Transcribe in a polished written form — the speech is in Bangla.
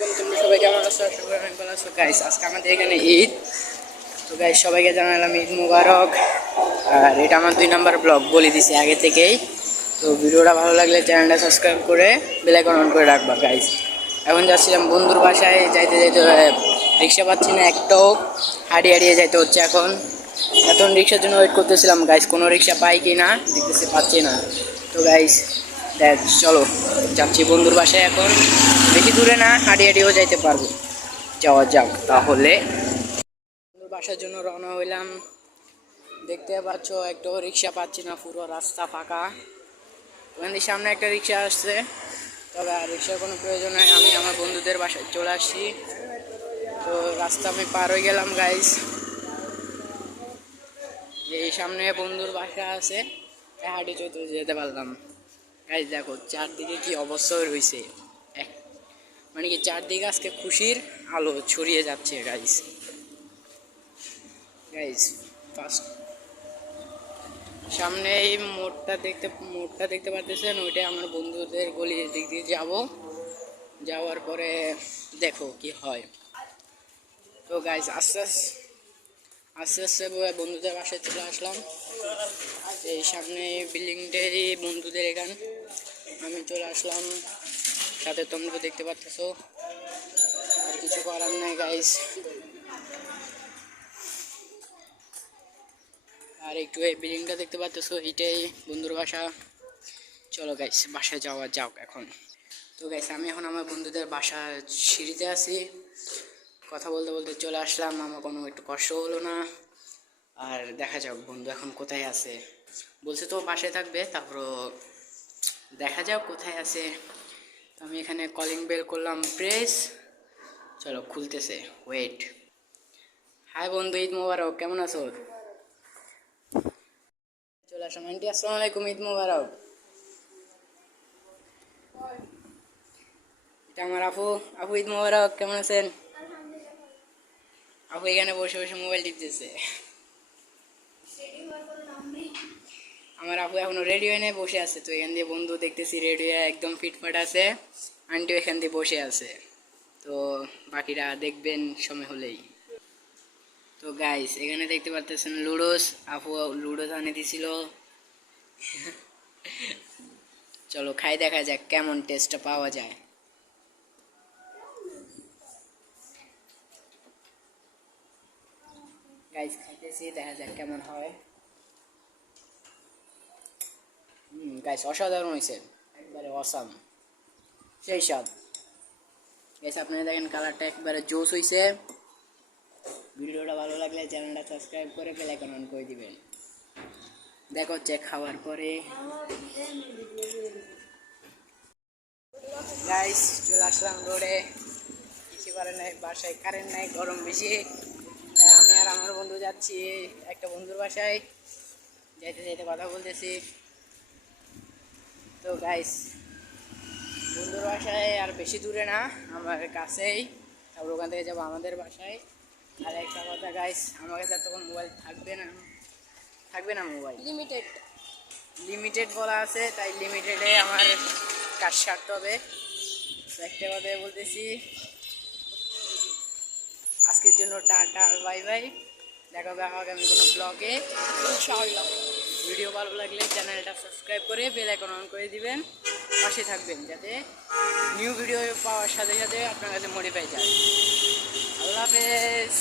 তোমরা সবাই কেমন আছো? আশা করি অনেক ভালো আছো গাইস। আজকে আমাদের এখানে ঈদ। তো গাইস সবাইকে জানালাম ঈদ মুবারক। আর এটা আমার 2 নাম্বার ব্লগ, বলে দিছি আগে থেকেই। তো ভিডিওটা ভালো লাগলে চ্যানেলটা সাবস্ক্রাইব করে বেল আইকন অন করে রাখবা গাইস। এখন যাচ্ছিলাম বন্ধুর বাসায়, যাইতে যাইতে রিক্সা পাচ্ছি না একটাও, হারিয়ে হারিয়ে যাইতে হচ্ছে। এখন রিক্সার জন্য ওয়েট করতেছিলাম গাইস, কোনো রিক্সা পাই কি না, দেখতেছি পাচ্ছি না। তো গাইস দেখ চলো যাচ্ছি বন্ধুর বাসায়। এখন বেশি দূরে না, হাঁটিয়ে হাঁটিয়েও যাইতে পারবো। যাওয়া যাক তাহলে। বন্ধুর বাসার জন্য রওনা হইলাম। দেখতে পাচ্ছ একটাও রিক্সা পাচ্ছি না, পুরো রাস্তা ফাঁকা। ওখানে সামনে একটা রিক্সা আসছে, তবে আর রিক্সার কোনো প্রয়োজন নাই, আমি আমার বন্ধুদের বাসায় চলে আসছি। তো রাস্তা আমি পার হয়ে গেলাম গাইস। এই সামনে বন্ধুর বাসা আছে, হাঁটি চলতে যেতে পারলাম। গাইস দেখো চারদিকে কি অবস্থা রয়েছে, মানে কি চারদিকে আজকে খুশির আলো ছড়িয়ে যাচ্ছে গাইস। গাইস ফার্স্ট সামনে এই মোড়টা দেখতে পাচ্ছেন, ওইটা আমার বন্ধুদের গলির দিক দিয়ে যাবো। যাওয়ার পরে দেখো কি হয়। তো গাইস আস্তে আস্তে বন্ধুদের বাসায় চলে আসলাম। এই সামনে বিল্ডিংটাই বন্ধুদের এখান, আমি চলে আসলাম, সাথে তোমরা দেখতে পাচ্ছ। আর কিছু করার নাই গাইস। আর একটু এই বিল্ডিংটা দেখতে পাচ্ছ, এটাই বন্ধুর বাসা। চলো গাইস বাসায় যাওয়া যাক এখন। তো গাইস আমি এখন আমার বন্ধুদের বাসা সিঁড়িতে আছি, কথা বলতে বলতে চলে আসলাম। আমার কোনো একটু কষ্ট হলো না। আর দেখা যাক বন্ধু এখন কোথায় আছে, বলছে তো বাসায় থাকবে, তারপর দেখা যাক কোথায় আছে। তো আমি এখানে কলিং বেল করলাম প্রেস, চলো খুলতেছে, ওয়েট। হাই বন্ধু, ঈদ মোবারক, কেমন আছো? চলে আসলাম। আন্টি আসসালামু আলাইকুম, ঈদ মোবারক। এটা আমার আপু। আপু ঈদ মোবারক, কেমন আছেন? আপু এখানে বসে বসে মোবাইল টিপতেছে। আমার আপু এখনো রেডি হয়ে নেই, বসে আছে। তো এখান দিয়ে বন্ধু দেখতেছি রেডি হয়ে একদম ফিটফাট আছে, আন্টিও এখান দিয়ে বসে আছে। তো বাকিরা দেখবেন সময় হলেই। তো গাইস এখানে দেখতে পাচ্ছেন লুডোস, আপু লুডোস আনে দিছিল। চলো খাই, দেখা যাক কেমন টেস্টটা পাওয়া যায়। গাইস খাইতেছি, দেখা যাক কেমন হয়। গাইস অসাধারণ হয়েছে, একবারে অসাম, সেই স্বাদ। গাইস আপনারা দেখেন কালারটা একবারে জোস হয়েছে। ভিডিওটা ভালো লাগলে চ্যানেলটা সাবস্ক্রাইব করে বেল আইকন অন করে দিবেন। দেখা হচ্ছে খাওয়ার পরে। গাইস চলে আসলাম রোডে, কিছু করে নাই, বাসায় কারেন্ট নাই, গরম বেশি। আমি আর আমার বন্ধু যাচ্ছি একটা বন্ধুর বাসায়, যাইতে যাইতে কথা বলতেছি। তো গাইস বন্ধুর বাসায় আর বেশি দূরে না, আমার কাছেই। তারপর ওখান থেকে যাবো আমাদের বাসায়। আর একটা কথা গাইস, আমার কাছে তখন মোবাইল থাকবে না মোবাইল লিমিটেড বলা আছে, তাই লিমিটেডে আমার কাজ সারতে হবে। একটা কথা বলতেছি, আজকের জন্য টাটা বাই বাই। দেখা হবে আগামী কোনো ব্লগে ইনশাআল্লাহ। ভিডিও ভালো লাগলে চ্যানেলটা সাবস্ক্রাইব করে বেল আইকন অন করে দিবেন, পাশে থাকবেন যাতে নিউ ভিডিও পাওয়ার সাথে সাথে আপনার কাছে নোটিফাই যায়। আল্লাহ হাফেজ।